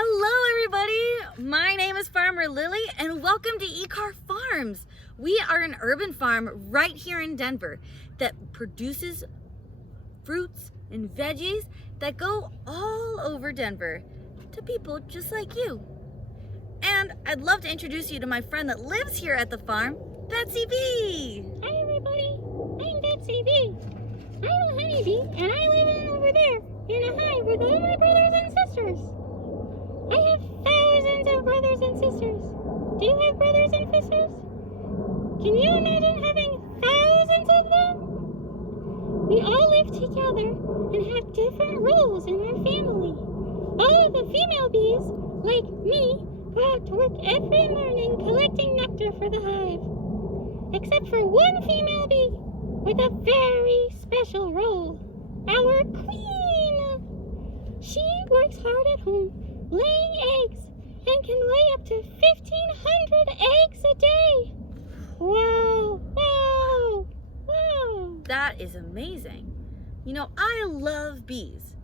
Hello everybody, my name is Farmer Lily and welcome to eCar Farms. We are an urban farm right here in Denver that produces fruits and veggies that go all over Denver to people just like you. And I'd love to introduce you to my friend that lives here at the farm, Betsy B. Hi everybody, I'm Betsy B. I'm a honeybee and I live over there in a hive with all my brothers and sisters. I have thousands of brothers and sisters. Do you have brothers and sisters? Can you imagine having thousands of them? We all live together and have different roles in our family. All of the female bees, like me, go out to work every morning collecting nectar for the hive. Except for one female bee with a very special role, our queen. She works hard at home, laying eggs, and can lay up to 1,500 eggs a day. Wow, wow, wow. That is amazing. You know, I love bees.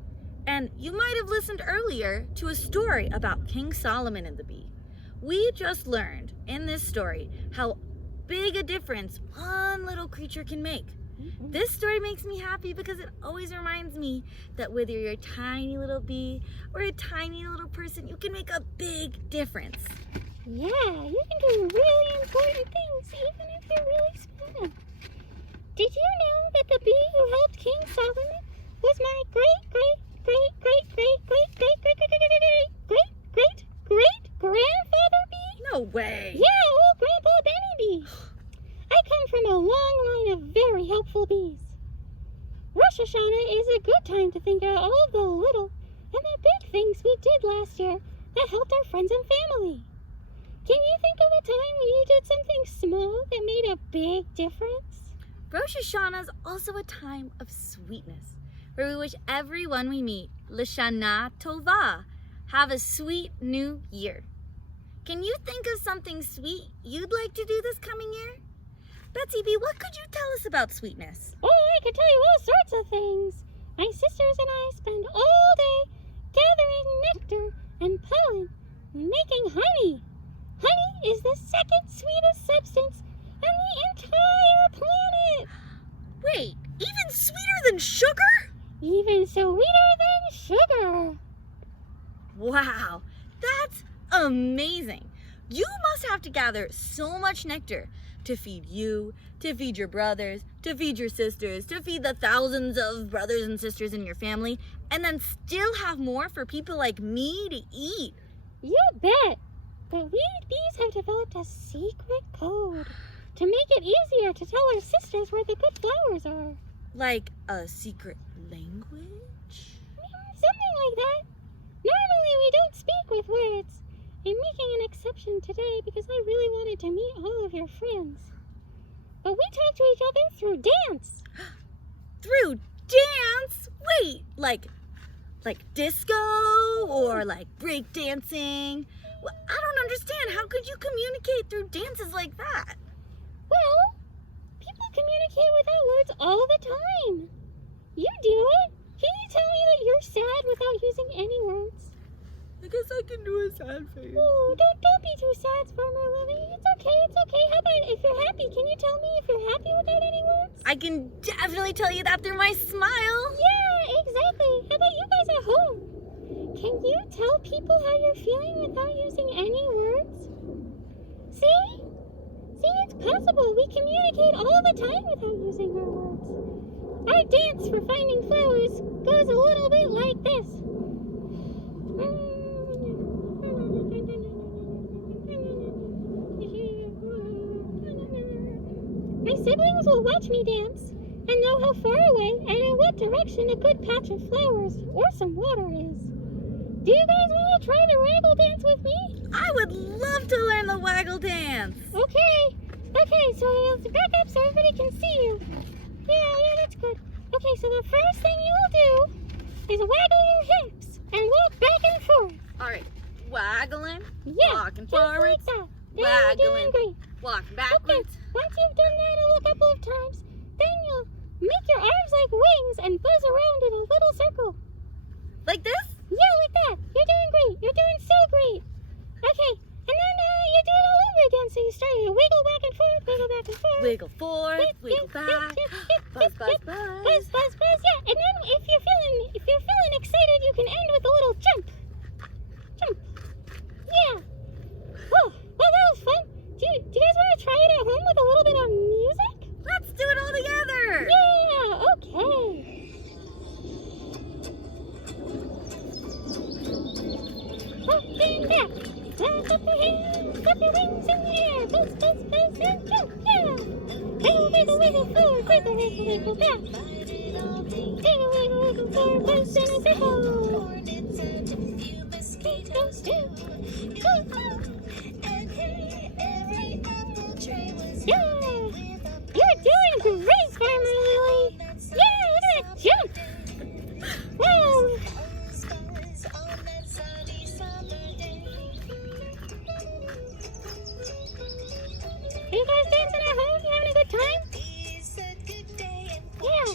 And you might have listened earlier to a story about King Solomon and the bee. We just learned in this story how big a difference one little creature can make. This story makes me happy because it always reminds me that whether you're a tiny little bee or a tiny little person, you can make a big difference. Yeah, you can do really important things even if you're really small. Did you know that the bee who helped King Solomon was my great-great-great-great-great-great-great-great-great-great-grandfather bee? No way. Yeah, old Grandpa Benny bee. I come from a long line of very helpful bees. Rosh Hashanah is a good time to think about all of the little and the big things we did last year that helped our friends and family. Can you think of a time when you did something small that made a big difference? Rosh Hashanah is also a time of sweetness, where we wish everyone we meet L'Shana Tova, have a sweet new year. Can you think of something sweet you'd like to do this coming year? Betsy B, what could you tell us about sweetness? Oh, I could tell you all sorts of things. My sisters and I spend all day gathering nectar and pollen, making honey. Honey is the second sweetest substance on the entire planet. Wait, even sweeter than sugar? Even sweeter than sugar. Wow, that's amazing. You must have to gather so much nectar to feed you, to feed your brothers, to feed your sisters, to feed the thousands of brothers and sisters in your family, and then still have more for people like me to eat. You bet. But we bees have developed a secret code to make it easier to tell our sisters where the good flowers are. Like a secret language? Something like that. Normally we don't speak with words. I'm making an exception today because I really wanted to meet all of your friends. But we talk to each other through dance. Through dance? Wait, like disco or like break dancing? Well, I don't understand. How could you communicate through dances like that? Well, people communicate without words all the time. You do it. Can you tell me that you're sad without using any words? I guess I can do a sad face. Oh, don't be too sad, Farmer Lily. It's okay. How about if you're happy? Can you tell me if you're happy without any words? I can definitely tell you that through my smile. Yeah, exactly. How about you guys at home? Can you tell people how you're feeling without using any words? See, it's possible. We communicate all the time without using our words. Our dance for finding flowers goes a little bit like this. My siblings will watch me dance and know how far away and in what direction a good patch of flowers or some water is. Do you guys want to try the waggle dance with me? I would love to learn the waggle dance. Okay, so let's back up so everybody can see you. Yeah, that's good. Okay, so the first thing you'll do is waggle your hips and walk back and forth. All right, waggling, Yeah, walking just forwards, like that. Yeah, you're doing waggling, great. walking Okay, backwards. once you've done that a couple of times, then you'll make your arms like wings and buzz around in a little circle. Like this? Yeah, like that. You're doing great. You're doing Wiggle forth, wiggle back. Buzz, buzz, buzz. Buzz, buzz, buzz, yeah. And then if you're feeling excited, you can end with a little jump. Jump. Yeah. Oh, well, that was fun. Do you guys want to try it at home with a little bit of music? Let's do it all together. Yeah, okay. Up and back. Clap up your hands, clap your wings in the air. Buzz, buzz, buzz, and jump, yeah. Wiggle, wiggle, wiggle forward, wiggle, wiggle, wiggle back. Wiggle, wiggle, wiggle forward, buzz, and a wiggle. Goes to yeah, you're doing great, Farmer Lily. Yeah, look at that jump. Wow. Are you guys dancing at home? You having a good time? Yeah.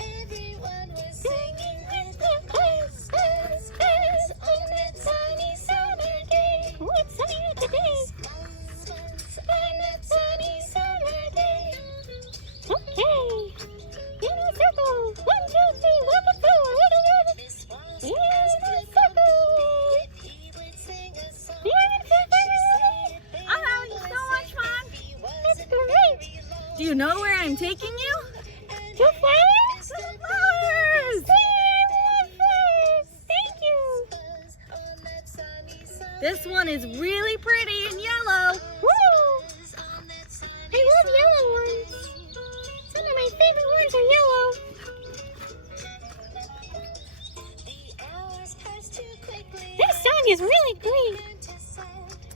Everyone was singing with the buzz, buzz, buzz on that sunny summer day. Oh, it's sunny today. Buzz, buzz on that sunny summer day. Okay. In a circle. 1, 2, 3. Walk it through. Wiggle, wiggle. This was In a circle. if he would sing a song. Yeah, it's so fun. I'm having so much fun. That's great. Do you know where I'm taking you? To flowers? To the flowers. Flowers. Thank you. This one is really pretty and yellow. Woo. I love yellow ones. Some of my favorite ones are yellow. This song is really great.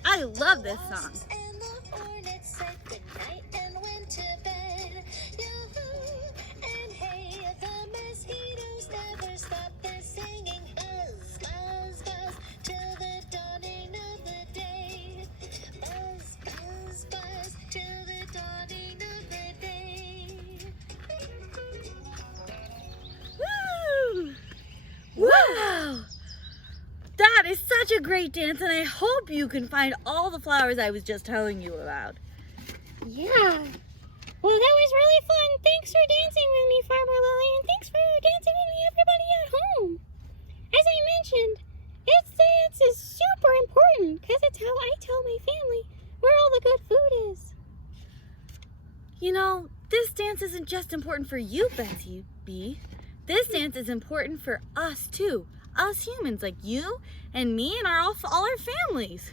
I love this song. And the hornets said goodnight and went to bed. Yoo-hoo, and hey, the mosquitoes never stopped their singing. Buzz, buzz, buzz, till the dawning of the day. Buzz, buzz, buzz, till the dawning of the day. Woo! Wow! That is such a great dance, and I hope you can find all the flowers I was just telling you about. Yeah. Well, that was really fun. Thanks for dancing with me, Farmer Lily, and thanks for dancing with me, everybody at home. As I mentioned, this dance is super important because it's how I tell my family where all the good food is. You know, this dance isn't just important for you, Betsy B. This dance is important for us too. Us humans like you and me and all our families.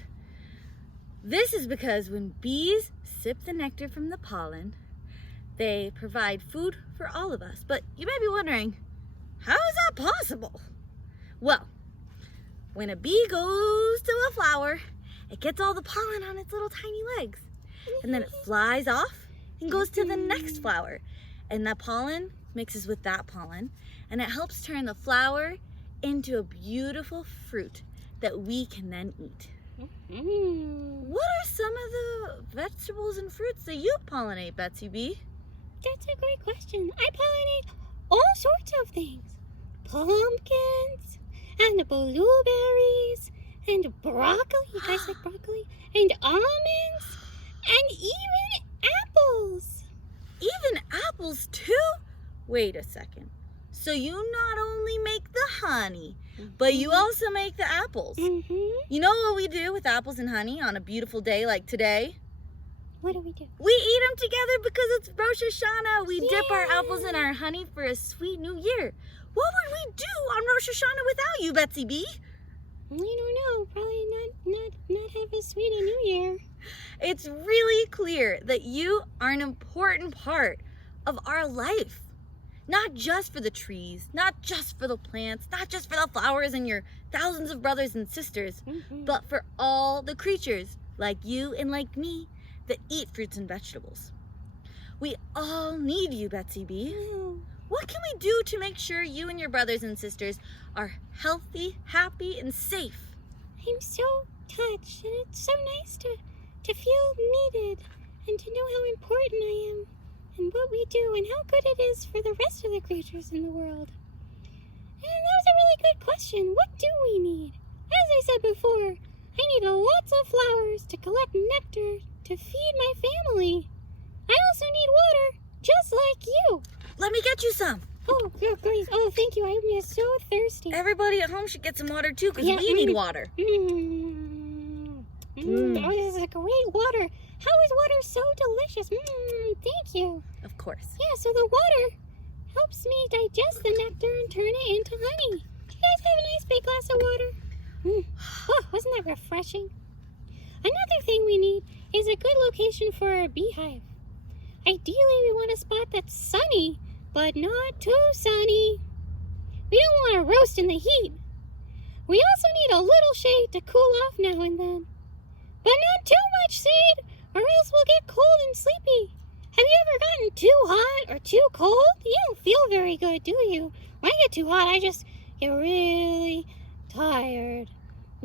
This is because when bees sip the nectar from the pollen, they provide food for all of us. But you might be wondering, how is that possible? Well, when a bee goes to a flower, it gets all the pollen on its little tiny legs. And then it flies off and goes to the next flower. And that pollen mixes with that pollen, and it helps turn the flower into a beautiful fruit that we can then eat. What are some of the vegetables and fruits that you pollinate, Betsy B? That's a great question. I pollinate all sorts of things. Pumpkins, and blueberries, and broccoli. You guys like broccoli? And almonds, and even apples. Even apples too? Wait a second. So you not only make the honey, but you also make the apples. You know what we do with apples and honey on a beautiful day like today? What do we do? We eat them together because it's Rosh Hashanah. We dip our Yeah. apples in our honey for a sweet new year. What would we do on Rosh Hashanah without you, Betsy B? I don't know. Probably not have a sweet New Year. It's really clear that you are an important part of our life. Not just for the trees, not just for the plants, not just for the flowers and your thousands of brothers and sisters, but for all the creatures like you and like me that eat fruits and vegetables. We all need you, Betsy B. What can we do to make sure you and your brothers and sisters are healthy, happy, and safe? I'm so touched, and it's so nice to feel needed and to know how important I am and what we do and how good it is for the rest of the creatures in the world. And that was a really good question. What do we need? As I said before, I need lots of flowers to collect nectar to feed my family. I also need water, just like you. Let me get you some. Oh, great. Oh, thank you. I'm just so thirsty. Everybody at home should get some water too, because Yeah, we need water. Oh, this is a great water. How is water so delicious? Thank you. Of course. Yeah, so the water helps me digest the nectar and turn it into honey. Do you guys have a nice big glass of water? Oh, wasn't that refreshing? Another thing we need is a good location for our beehive. Ideally, we want a spot that's sunny, but not too sunny. We don't want to roast in the heat. We also need a little shade to cool off now and then. But not too much shade, or else we'll get cold and sleepy. Have you ever gotten too hot or too cold? You don't feel very good, do you? When I get too hot, I just get really tired.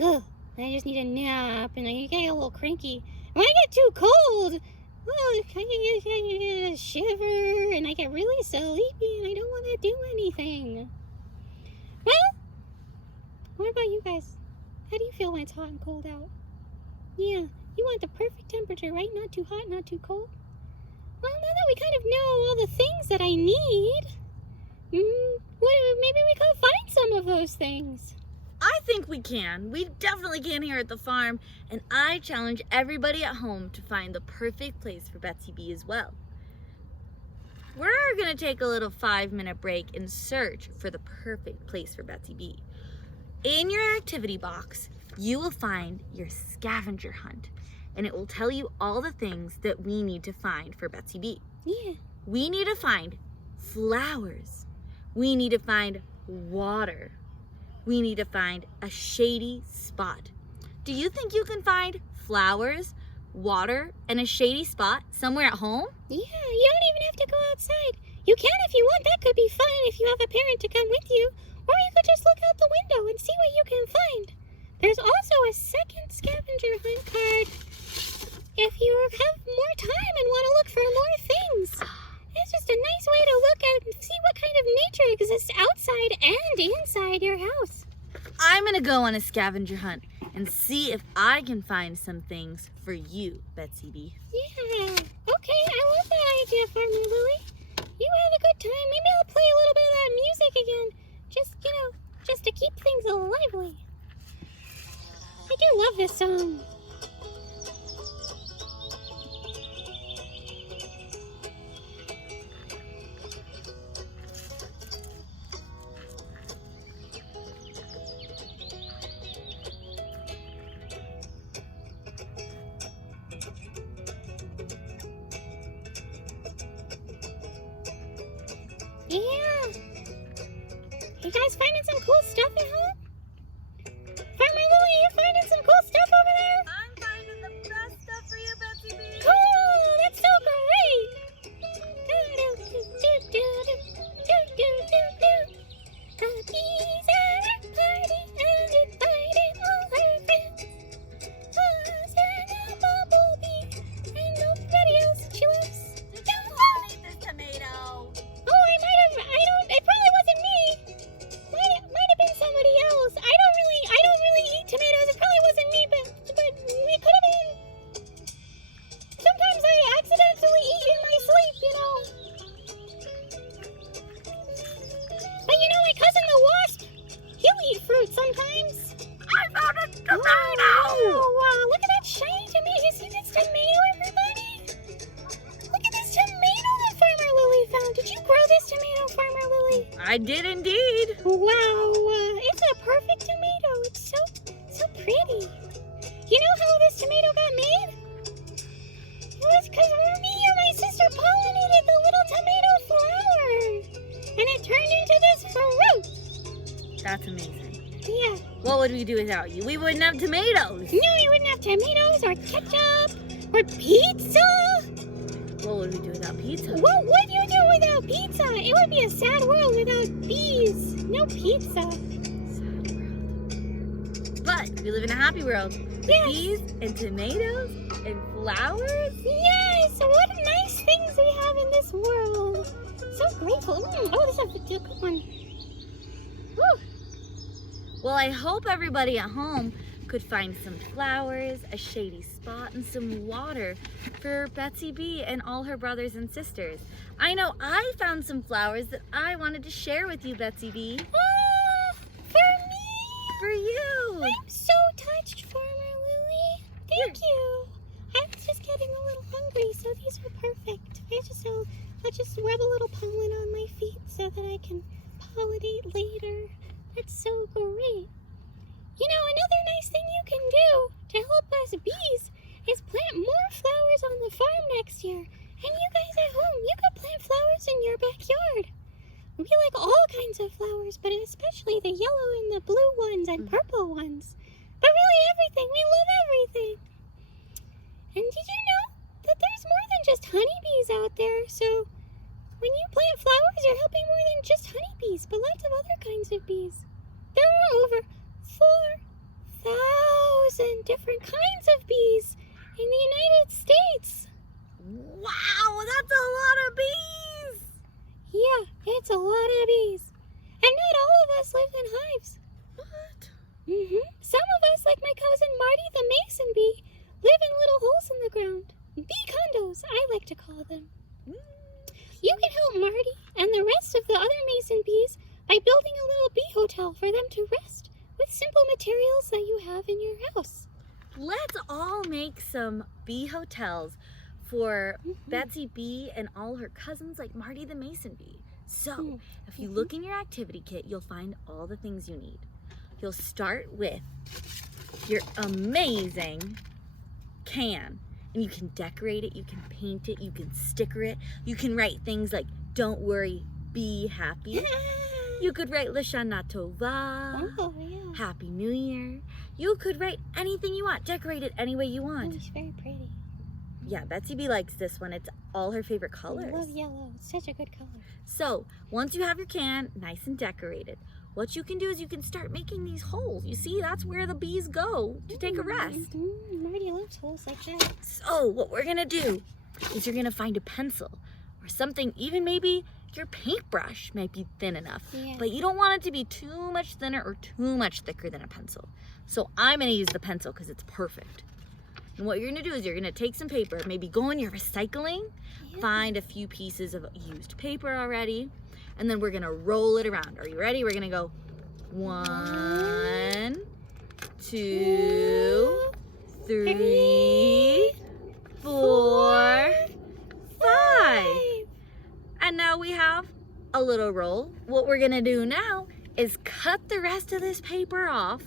Ugh, I just need a nap, and I get a little cranky. When I get too cold, well, I get a shiver, and I get really sleepy, and I don't want to do anything. Well, what about you guys? How do you feel when it's hot and cold out? Yeah, you want the perfect temperature, right? Not too hot, not too cold. Well, now that we kind of know all the things that I need, maybe we could find some of those things. I think we can. We definitely can here at the farm. And I challenge everybody at home to find the perfect place for Betsy Bee as well. We're going to take a little 5-minute break and search for the perfect place for Betsy Bee. In your activity box, you will find your scavenger hunt. And it will tell you all the things that we need to find for Betsy Bee. Yeah. We need to find flowers. We need to find water. We need to find a shady spot. Do you think you can find flowers, water, and a shady spot somewhere at home? Yeah, you don't even have to go outside. You can if you want. That could be fun if you have a parent to come with you. Or you could just look out the window and see what you can find. There's also a second scavenger hunt card if you have more time and want to look for more things. It's just a nice way to look at and see what kind of nature exists outside and inside your house. I'm gonna go on a scavenger hunt and see if I can find some things for you, Betsy Bee. Yeah, okay, I love that idea, Farmer Lily. You had a good time. Maybe I'll play a little bit of that music again. Just to keep things lively. I do love this song. Yeah. You guys finding some cool stuff at home? Farmer Lily, you finding some cool stuff over there? I'm finding the best stuff for you, Betsy Bee. Cool! That's so great! The bees are at a party and inviting all her friends. Us and a bumblebee and nobody else she loves. I'll eat this tomato. Oh, it probably wasn't me. Might have been somebody else. I don't really eat tomatoes. It probably wasn't me, but it could have been. Sometimes I accidentally eat in my sleep, you know. But you know, my cousin the wasp, he'll eat fruit sometimes. I found a tomato. Oh, wow, look at that shiny tomato. You see this tomato, everybody? Look at this tomato that Farmer Lily found. Did you grow this tomato, Farmer Lily? I did indeed. Wow, it's a perfect tomato. It's so pretty. You know how this tomato got made? It was because me and my sister pollinated the little tomato flower. And it turned into this fruit. That's amazing. Yeah. What would we do without you? We wouldn't have tomatoes. No, you wouldn't have tomatoes or ketchup or pizza. What would we do without pizza? What would you do without pizza? It would be a sad world without bees. No pizza. But we live in a happy world. Yes. Bees and tomatoes and flowers. Yes, what nice things we have in this world. So grateful. Oh, this is a good one. Ooh, Well, I hope everybody at home could find some flowers, a shady spot, and some water for Betsy Bee and all her brothers and sisters. I know I found some flowers that I wanted to share with you, Betsy Bee. For me? For you! I'm so touched, Farmer Lily. Thank you. I was just getting a little hungry, so these were perfect. I'll just rub a little pollen on my feet so that I can pollinate later. That's so great. You know, another nice thing you can do to help us bees is plant more flowers on the farm next year. And you guys at home, you could plant flowers in your backyard. We like all kinds of flowers, but especially the yellow and the blue ones and purple ones. But really everything. We love everything. And did you know that there's more than just honeybees out there? So when you plant flowers, you're helping more than just honeybees, but lots of other kinds of bees. There are over 4,000 different kinds of bees in the United States. Wow, that's a lot of bees! Yeah, it's a lot of bees. And not all of us live in hives. What? Some of us, like my cousin Marty the mason bee, live in little holes in the ground. Bee condos, I like to call them. You can help Marty and the rest of the other mason bees by building a little bee hotel for them to rest with simple materials that you have in your house. Let's all make some bee hotels for Betsy Bee and all her cousins like Marty the mason bee. So, if you look in your activity kit, you'll find all the things you need. You'll start with your amazing can. And you can decorate it, you can paint it, you can sticker it. You can write things like, don't worry, be happy. You could write Lashana Tova, Oh, yeah. Happy New Year. You could write anything you want, decorate it any way you Oh, want. it's very pretty. Yeah, Betsy Bee likes this one. It's all her favorite I colors. love yellow. It's such a good color. So, once you have your can nice and decorated, what you can do is you can start making these holes. You see, that's where the bees go to take a rest. Marty loves holes like that. So, what we're gonna do is you're gonna find a pencil or something, even maybe your paintbrush might be thin enough. Yeah. But you don't want it to be too much thinner or too much thicker than a pencil. So I'm gonna use the pencil because it's perfect. And what you're gonna do is you're gonna take some paper, maybe go in your recycling, find a few pieces of used paper already, and then we're gonna roll it around. Are you ready? We're gonna go 1, 2, 3, 4, 5. And now we have a little roll. What we're gonna do now is cut the rest of this paper off.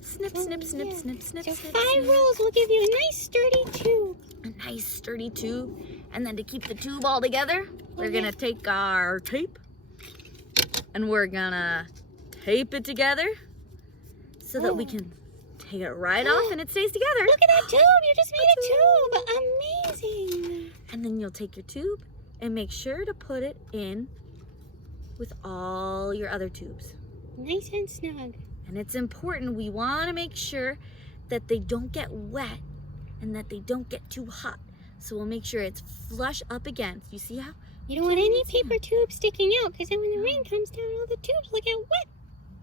Snip, snip, snip, snip, snip, So snip, 5 snip. rolls will give you a nice sturdy tube. A nice sturdy tube. And then to keep the tube all together, we're gonna take our tape and we're gonna tape it together so that we can take it right off and it stays together. Look at that tube. You just made a tube. Amazing. And then you'll take your tube and make sure to put it in with all your other tubes. Nice and snug. And it's important, we want to make sure that they don't get wet and that they don't get too hot. So we'll make sure it's flush up against. You see how? You don't want any paper tubes sticking out because then when the rain comes down, all the tubes will get wet.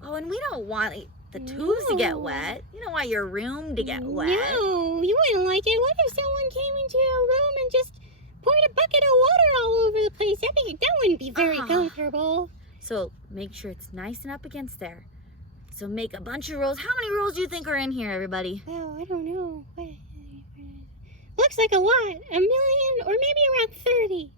Oh, and we don't want the tubes to get No. wet. You don't want your room to get wet. No, you wouldn't like it. What if someone came into your room and just poured a bucket of water all over the place? That wouldn't be very comfortable. So make sure it's nice and up against there. So make a bunch of rolls. How many rolls do you think are in here, everybody? Well, I don't know. Looks like a lot. 1 million or maybe around 30.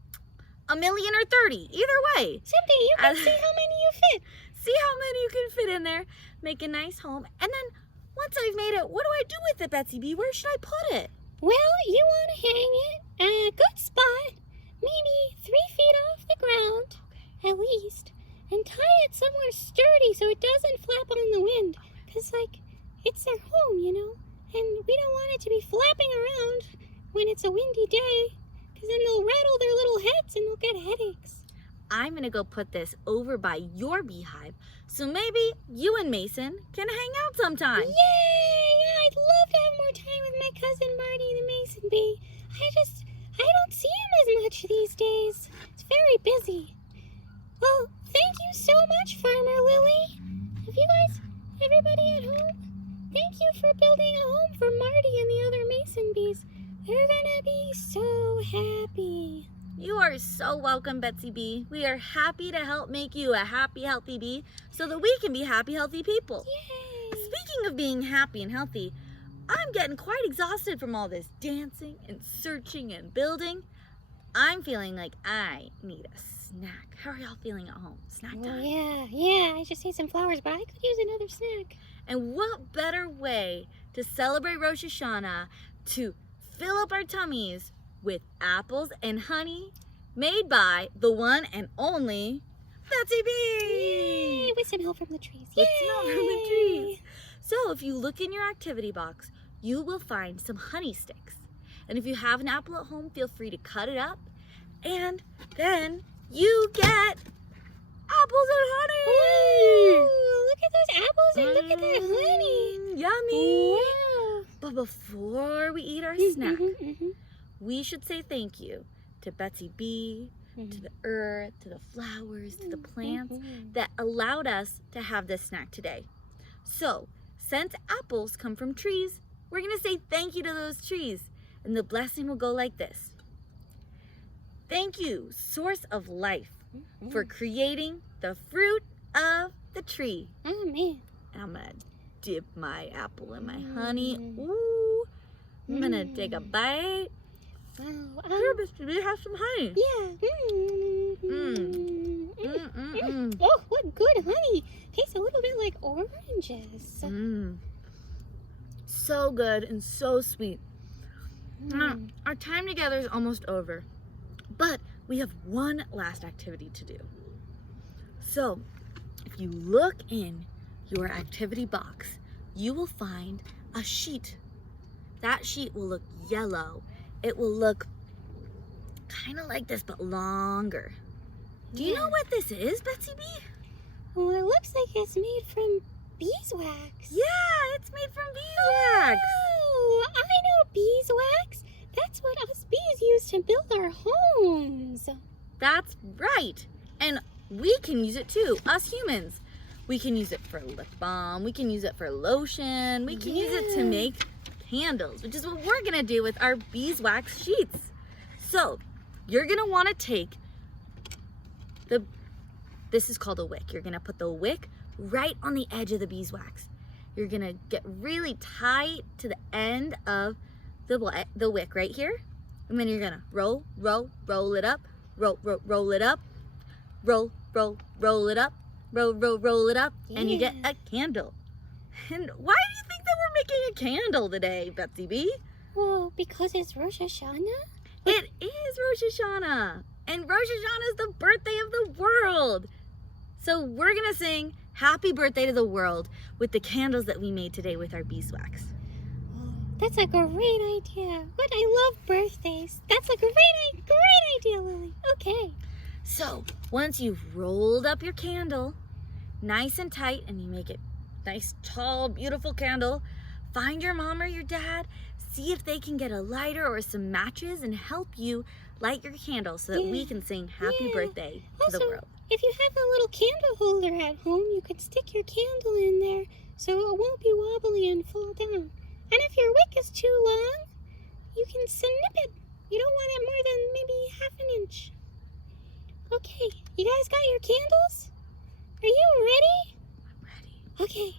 1 million or 30, either way. Someday you can see how many you fit. See how many you can fit in there. Make a nice home. And then once I've made it, what do I do with it, Betsy Bee? Where should I put it? Well, you want to hang it at a good spot, maybe 3 feet off the ground, at least, and tie it somewhere sturdy so it doesn't flap on the wind. Because, it's their home, you know, and we don't want it to be flapping around when it's a windy day, because then they'll rattle their little heads and they'll get headaches. I'm gonna go put this over by your beehive, so maybe you and Mason can hang out sometime. Yay! Yeah, I'd love to have more time with my cousin Marty the mason bee. I don't see him as much these days. It's very busy. Well, thank you so much, Farmer Lily. If you guys everybody at home. Thank you for building a home for Marty and the other mason bees. They're gonna be so happy. You are so welcome, Betsy Bee. We are happy to help make you a happy, healthy bee so that we can be happy, healthy people. Yay! Speaking of being happy and healthy, I'm getting quite exhausted from all this dancing and searching and building. I'm feeling like I need a snack. How are y'all feeling at home? Snack Well, time? yeah, I just ate some flowers, but I could use another snack. And what better way to celebrate Rosh Hashanah to fill up our tummies with apples and honey made by the one and only Betsy Bee! Yay! With some help from the trees. With some help from the trees. So if you look in your activity box, you will find some honey sticks. And if you have an apple at home, feel free to cut it up. And then you get apples and honey! Ooh, look at those apples and look at that honey. Yummy! Wow. But before we eat our snack, we should say thank you to Betsy Bee, to the earth, to the flowers, to the plants that allowed us to have this snack today. So, since apples come from trees, we're going to say thank you to those trees. And the blessing will go like this. Thank you, source of life, for creating the fruit of the tree. Oh, man. And I'm going to dip my apple in my honey. Ooh. I'm going to take a bite. Wow. Here, Betsy Bee, have some honey. Yeah. Oh, what good honey. Tastes a little bit like oranges. So good and so sweet. Our time together is almost over, but we have one last activity to do. So, if you look in your activity box, you will find a sheet. That sheet will look yellow. It will look kind of like this, but longer. Do you know what this is, Betsy Bee? Well, it looks like it's made from beeswax. Yeah, it's made from beeswax. Oh, I know beeswax. That's what us bees use to build our homes. That's right. And we can use it too, us humans. We can use it for lip balm. We can use it for lotion. We can use it to make candles, which is what we're gonna do with our beeswax sheets. So you're gonna wanna take this is called a wick. You're gonna put the wick right on the edge of the beeswax. You're gonna get really tight to the end of the wick right here. And then you're gonna roll it up, roll it up, roll it up, roll it up, and you get a candle. And why do you think that we're making a candle today, Betsy Bee? Well, because it's Rosh Hashanah? It is Rosh Hashanah. And Rosh Hashanah is the birthday of the world. So we're gonna sing Happy Birthday to the World with the candles that we made today with our beeswax. Oh, that's a great idea. What, I love birthdays. That's a great idea, Lily. Okay. So once you've rolled up your candle nice and tight and you make it nice, tall, beautiful candle, find your mom or your dad, see if they can get a lighter or some matches and help you light your candle so that we can sing Happy Birthday to the world. If you have a little candle holder at home, you could stick your candle in there so it won't be wobbly and fall down. And if your wick is too long, you can snip it. You don't want it more than maybe half an inch. Okay, you guys got your candles? Are you ready? I'm ready. Okay.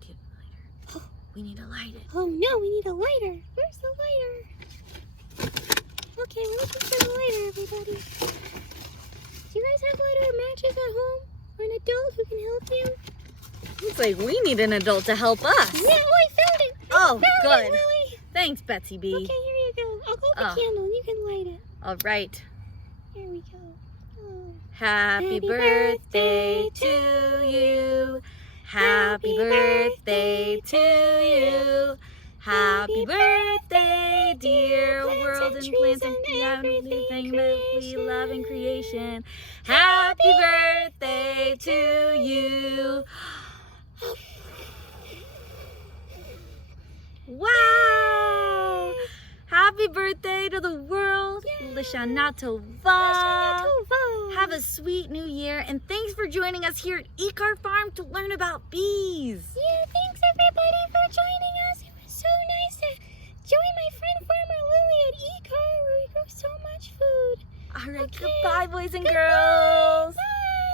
Get a lighter. Oh, we need to light it. Oh no, we need a lighter. Where's the lighter? Okay, we're looking for the lighter, everybody. Do you guys have lighter matches at home? Or an adult who can help you? Looks like we need an adult to help us. Yeah, I found it. Oh, Found good. it, Lily. Thanks, Betsy Bee. Okay, here you go. I'll hold the candle and you can light it. All right. Here we go. Oh. Happy birthday to you. Happy birthday to you. Happy birthday, dear world and plants and everything that we love in creation. Happy birthday to you. Wow! Happy birthday to the world. Lashana Tova. Have a sweet new year, and thanks for joining us here at Ecar Farm to learn about bees. Yeah, thanks everybody for joining us. It was so nice to join my friend Farmer Lily at Ecar where we grow so much food. All right, Okay. goodbye, boys and Goodbye. girls. Bye.